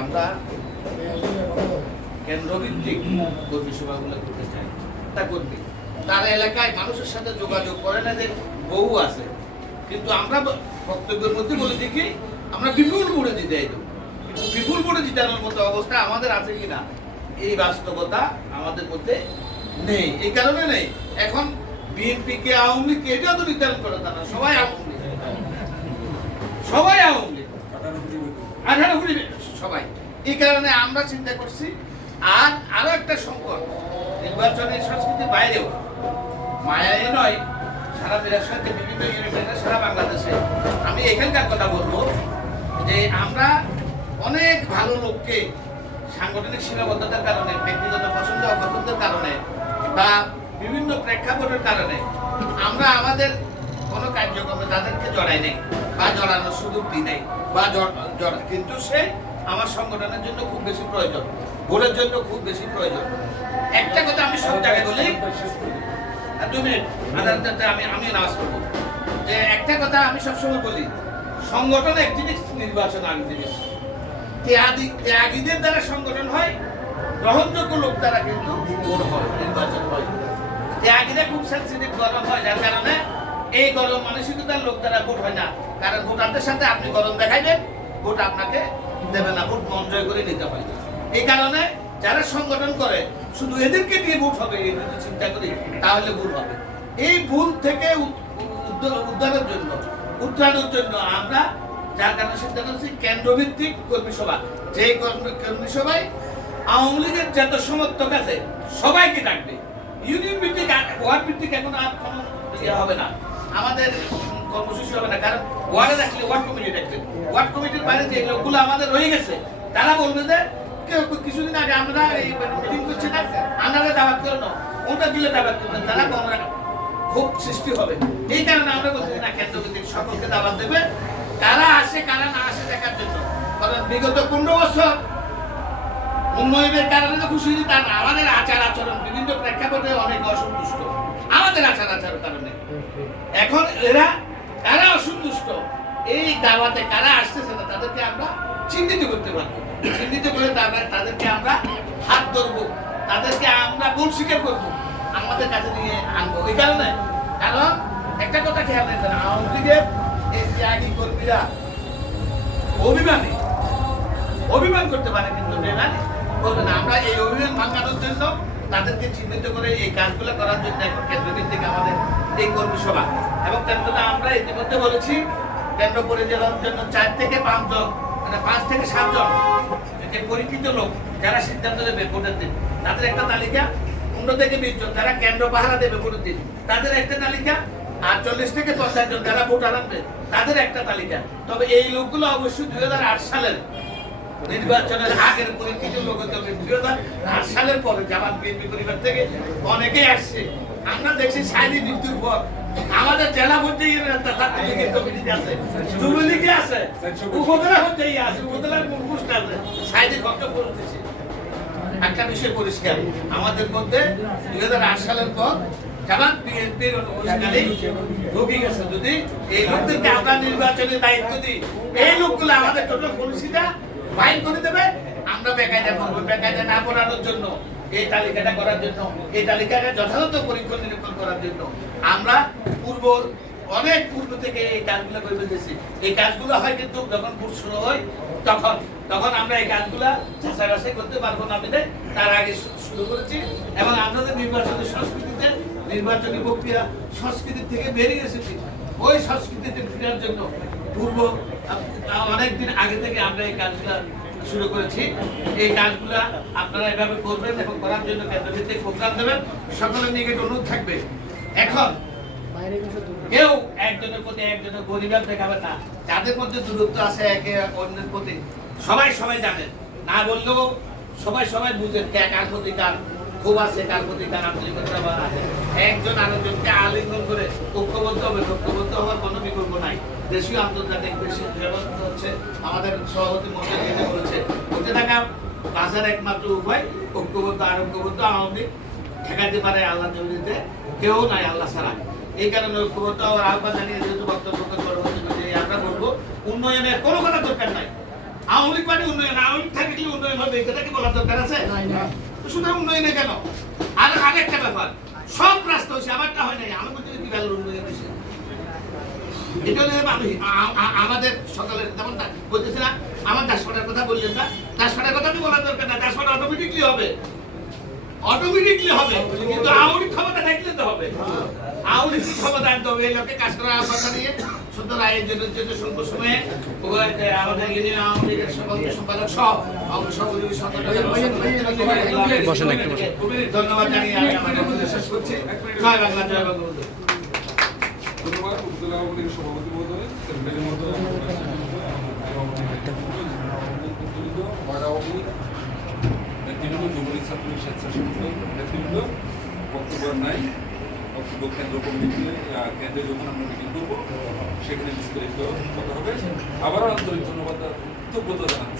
আমরা কেন্দ্রভিত্তিক কর্মী সভাগুলো করতে চাই, তা করবি তার এলাকায় মানুষের সাথে যোগাযোগ করে না, যে বহু আছে, কিন্তু আমরা বক্তব্যের মধ্যে বলে দেখি আমরা বিপুল ভোটে জিতে দেবো, কিন্তু বিপুল ভোটে জিতানোর মতো অবস্থা আমাদের আছে কিনা এই বাস্তবতা আমাদের মধ্যে নেই। এই কারণে নেই, এখন বিএনপি কে আওয়ামী লীগ এটাও তো নির্ধারণ করে তা না, সবাই আওয়ামী লীগ, সবাই আওয়ামী লীগ 18 কোটি সবাই। এই কারণে আমরা চিন্তা করছি। আর আরো একটা সংকট নির্বাচনের সংস্কৃতির বাইরেও, মায়াই নয়, সারা দেশের সাথে বিভিন্ন ইউনিভার্সিটি সারা বাংলাদেশে আমি এখানকার কথা বলবো যে আমরা অনেক ভালো লোককে সাংগঠনিক সীমাবদ্ধতার কারণে, ব্যক্তিগত পছন্দ অপছন্দের কারণে বা বিভিন্ন প্রেক্ষাপটের কারণে আমরা আমাদের কোনো কার্যক্রমে তাদেরকে জড়াই নেই বা জড়ানোর সুযোগ দিই নেই বা কিন্তু সে আমার সংগঠনের জন্য খুব বেশি প্রয়োজন, ভোটের জন্য খুব বেশি প্রয়োজন। একটা কথা আমি সব জায়গায় বলি, 2 মিনিট আদালতে আমি নামাজ পড়বো, যে একটা কথা আমি সবসময় বলি, সংগঠন এক জিনিস, নির্বাচন আরেক জিনিস। ত্যাগীদের দ্বারা সংগঠন হয়, গ্রহণযোগ্য লোক দ্বারা কিন্তু ভোট হয়, নির্বাচন হয়। ত্যাগীরা খুব সেন্সিটিভ গরম হয়, যার কারণে এই গরম মানসিকতার লোক দ্বারা ভোট হয় না। কারণ ভোটারদের সাথে আপনি গরম দেখাইবেন, ভোট আপনাকে দেবে না, ভোট মন জয় করে নিতে হয়। এই কারণে যারা সংগঠন করে শুধু এদেরকে দিয়ে ভোট হবে এই যদি চিন্তা করি, তাহলে ভুল হবে। এই ভুল থেকে উদ্ধারের জন্য, উত্তরানোর জন্য আমরা যার কারণে সিদ্ধান্ত হচ্ছে কেন্দ্রভিত্তিক কর্মী সভা, যে কর্মী সভায় আওয়ামী লীগের যত সমর্থক আছে সবাইকে ডাকবে। ইউনিয়ন ভিত্তিক, ওয়ার্ড ভিত্তিক এখন আর কোনো ইয়ে হবে না, আমাদের কর্মসূচি হবে না। কারণ ওয়ার্ডে রাখলে ওয়ার্ড কমিটি ডাকবে, ওয়ার্ড কমিটির বাইরে যে লোকগুলো আমাদের রয়ে গেছে তারা বলবে যে কিছুদিন আগে আমরা এই মিটিং করছি না, আমরা দাওয়াত করলো, ওটা দিলে দাওয়াত করবেন, তারা খুব সৃষ্টি হবে। এই কারণে আমরা বলছি না, কেন্দ্রভিত্তিক সকলকে দাওয়াত দেবে, কারা আসে কারা না আসে দেখার জন্য। কারণ বিগত 15 বছর উন্নয়নের কারণে তো খুশি, তার আমাদের আচার আচরণ বিভিন্ন প্রেক্ষাপটে অনেক অসন্তুষ্ট আমাদের আচার আচরণের কারণে। এখন কারা অসন্তুষ্ট, এই দাওয়াতে কারা আসতেছে না তাদেরকে আমরা চিহ্নিত করতে পারবো, চিহ্নিত করে তাদেরকে আমরা হাত ধরবো, তাদেরকে আমরা ভুল স্বীকার করবো, আমাদের কাছে নিয়ে আনবো। এই কারণে, কারণ একটা কথা খেয়াল রাখবেন, আওয়ামী লীগের এই ত্যাগী কর্মীরা অভিমান করতে পারে, কিন্তু বেমানি করবে না। আমরা এই অভিমান ভাঙানোর জন্য তাদেরকে চিহ্নিত করে এই কাজগুলো করার জন্য এখন কেন্দ্রভিত্তিক আমাদের এই কর্মী সভা, এবং কেন্দ্রটা আমরা ইতিমধ্যে বলেছি কেন্দ্র পরিচালনার জন্য 4 থেকে 5 জন, মানে 5 থেকে 7 জন যে পরিচিত লোক যারা সিদ্ধান্ত দেবে ভোটের দিন, তাদের একটা তালিকা, 15 থেকে 20 জন যারা কেন্দ্র পাহারা দেবে ভোটের দিন, তাদের একটা তালিকা, আর 40 থেকে 50 জন যারা ভোট আনবে তাদের একটা তালিকা। তবে এই লোকগুলো অবশ্যই 2008 সালের নির্বাচনের আগের পরিচিত লোক হতে হবে। 2008 সালের পরে জামাত বিএনপি পরিবার থেকে অনেকেই আসছে। আমরা দেখছি সাইদি মৃত্যুর পর আমাদের জেলা পর্যায়ে আছে, যুবলীগে আছে, উপজেলা পর্যায়ে আছে, উপজেলার মুখোশ আছে, সাইদি ভক্ত করতেছে। একটা বিষয় পরিষ্কার, আমাদের মধ্যে 2008 সালের পর জামাত বিএনপির অনুপ্রবেশকারী ঢুকে গেছে। যদি এই লোকদেরকে আমরা নির্বাচনের দায়িত্ব দিই, এই লোকগুলো আমাদের টোটাল পলিসিটা ফাইল করে দেবে, আমরা বেকায়দা করবো। বেকায়দা না করানোর জন্য, এই তালিকাটা করার জন্য, এই তালিকাটা যথাযথ পরীক্ষা নিরীক্ষণ করার জন্য আমরা অনেক পূর্ব থেকে এই কাজগুলো করে ফেলতেছি। এই কাজগুলো হয় কিন্তু যখন ভোট শুরু হয় তখন আমরা এই কাজগুলা যাচাই বাছাই করতে পারবো না, তার আগে শুরু করেছি। এবং আমাদের নির্বাচনী সংস্কৃতিতে, নির্বাচনী প্রক্রিয়া সংস্কৃতি থেকে বেরিয়ে এসেছি, ওই সংস্কৃতিতে ফেরার জন্য অনেকদিন আগে থেকে আমরা এই কাজগুলা শুরু করেছি। এই কাজগুলা আপনারা এভাবে করবেন এবং করার জন্য কেন্দ্রভিত্তিক প্রোগ্রাম দেবেন, সকলের নিকট অনুরোধ থাকবে। এখন কেউ একজনের প্রতি একজনের গরিবাদ দেখাবেন না, যাদের মধ্যে দূরত্ব আছে একে অন্যের প্রতি সবাই জানেন, না বললেও সবাই বুঝেন কার প্রতি কার ক্ষোভ আছে, কার প্রতি কার আন্তরিকতা আছে। একজন আরেকজনকে আলিঙ্গন করে ঐক্যবদ্ধ হবে, ঐক্যবদ্ধ হওয়ার কোনো বিকল্প নাই। দেশীয় আন্তর্জাতিক বেশি ব্যবস্থা হচ্ছে আমাদের সভাপতি মন্ত্রী বলেছে, হতে থাকা বাজার একমাত্র উপায় ঐক্যবদ্ধ। আর ঐক্যবদ্ধ আওয়ামী লীগ ঠেকাতে পারে আল্লাহ জমিতে কেউ নাই আল্লাহ ছাড়া। এই কারণে ঐক্যবদ্ধ হওয়ার আহ্বান জানিয়ে যেহেতু বক্তব্য আমরা বলবো, উন্নয়নের কোনো কথা দরকার নাই। আওয়ামী লীগ পার্টি উন্নয়ন, আওয়ামী লীগ হবে এই কথা কি বলার দরকার আছে? তো সুতরাং উন্নয়নে কেন? আর আরেকটা ব্যাপার, সব রাস্তা হয়েছে, আমারটা হয় নাই, আমার মধ্যে কি ভ্যালুর উন্নয়ন হয়েছে? এটা হলে আমাদের সকালে যেমন বলতেছিলাম, আমার দাসপাড়ার কথা বললেন না, দাসপাড়ার কথা আমি বলার দরকার না, দাসপাড়া অটোমেটিকলি হবে, অটোমেটিকলি হবে, কিন্তু আউলি ক্ষমতা থাকলে তো হবে, আউলি ক্ষমতা আনতে হবে, এই লোকে কাজ করার কথা নিয়ে সুতরাং আয়োজনের জন্য স্বল্প সময়ে আমাদের ইউনিয়ন আওয়ামী লীগের সকল সম্পাদক সহ অংশগ্রহী ধন্যবাদ জানিয়ে আমি আমার বক্তব্য শেষ করছি। জয় বাংলা, জয় বঙ্গবন্ধু। ধন্যবাদ উপজেলা আওয়ামী লীগের সভাপতি মহোদয়, সেক্রেটারি মহোদয়, ওয়ার্ড আওয়ামী লীগ নেতৃবৃন্দ, যুবলীগ, ছাত্রলীগ, স্বেচ্ছাসেবক নেতৃবৃন্দ, বক্তব্য নাই। বক্তব্য কেন্দ্র কমিটিতে কেন্দ্রে যখন আমরা মিটিং করবো সেখানে বিস্তারিত কথা হবে। আবারও আন্তরিক ধন্যবাদ, কৃতজ্ঞতা জানাচ্ছি।